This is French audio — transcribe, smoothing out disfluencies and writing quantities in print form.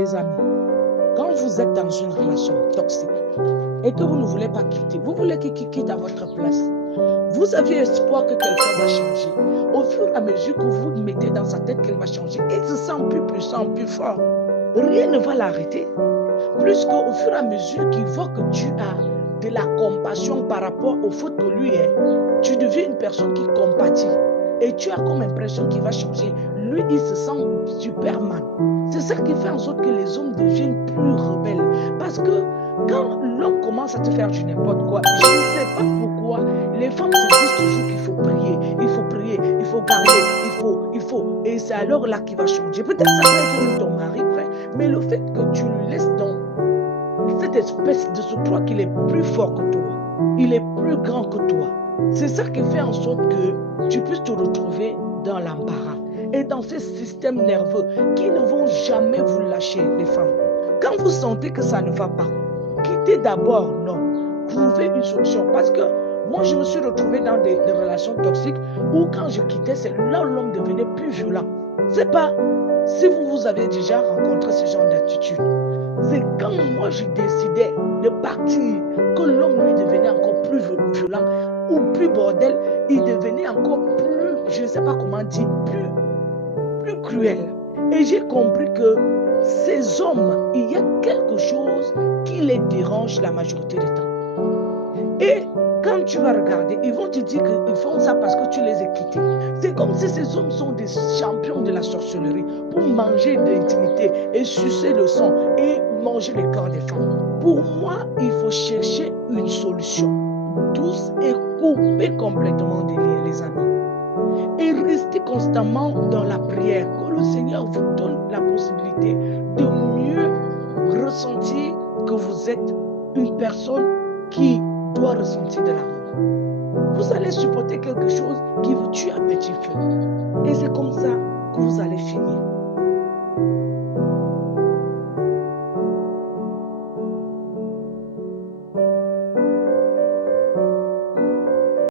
les amis, quand vous êtes dans une relation toxique et que vous ne voulez pas quitter, vous voulez qu'il quitte à votre place, vous avez espoir que quelqu'un va changer. Au fur et à mesure que vous mettez dans sa tête qu'il va changer, il se sent plus puissant, plus fort. Rien ne va l'arrêter. Plus qu'au fur et à mesure qu'il voit que tu as de la compassion par rapport aux fautes de lui, tu deviens une personne qui compatit. Et tu as comme impression qu'il va changer. Lui, il se sent Superman. C'est ça qui fait en sorte que les hommes deviennent plus rebelles. Parce que quand l'homme commence à te faire du n'importe quoi, je ne sais pas pourquoi les femmes se disent toujours qu'il faut prier, il faut garder, il faut. Et c'est alors là qu'il va changer. Peut-être ça peut être même ton mari, frère. Mais le fait que tu le laisses dans cette espèce de ce toi qu'il est plus fort que toi, il est plus grand que toi. C'est ça qui fait en sorte que tu puisses te retrouver dans l'embarras et dans ces systèmes nerveux qui ne vont jamais vous lâcher, les femmes. Quand vous sentez que ça ne va pas, quittez d'abord, non. Trouvez une solution. Parce que moi, je me suis retrouvée dans des relations toxiques où quand je quittais, c'est là où l'homme devenait plus violent. C'est pas si vous avez déjà rencontré ce genre d'attitude. C'est quand moi je décidais de partir que l'homme lui devenait encore plus violent ou plus bordel, il devenait encore plus, je ne sais pas comment dire, plus cruel. Et j'ai compris que ces hommes, il y a quelque chose qui les dérange la majorité du temps. Et quand tu vas regarder, ils vont te dire qu'ils font ça parce que tu les as quittés. C'est comme si ces hommes sont des champions de la sorcellerie pour manger de l'intimité et sucer le sang et manger le corps des femmes. Pour moi, il faut chercher une solution douce et couper complètement des liens, les amis. Et rester constamment dans la prière, que le Seigneur vous donne la possibilité de mieux ressentir que vous êtes une personne qui doit ressentir de l'amour. Vous allez supporter quelque chose qui vous tue à petit feu.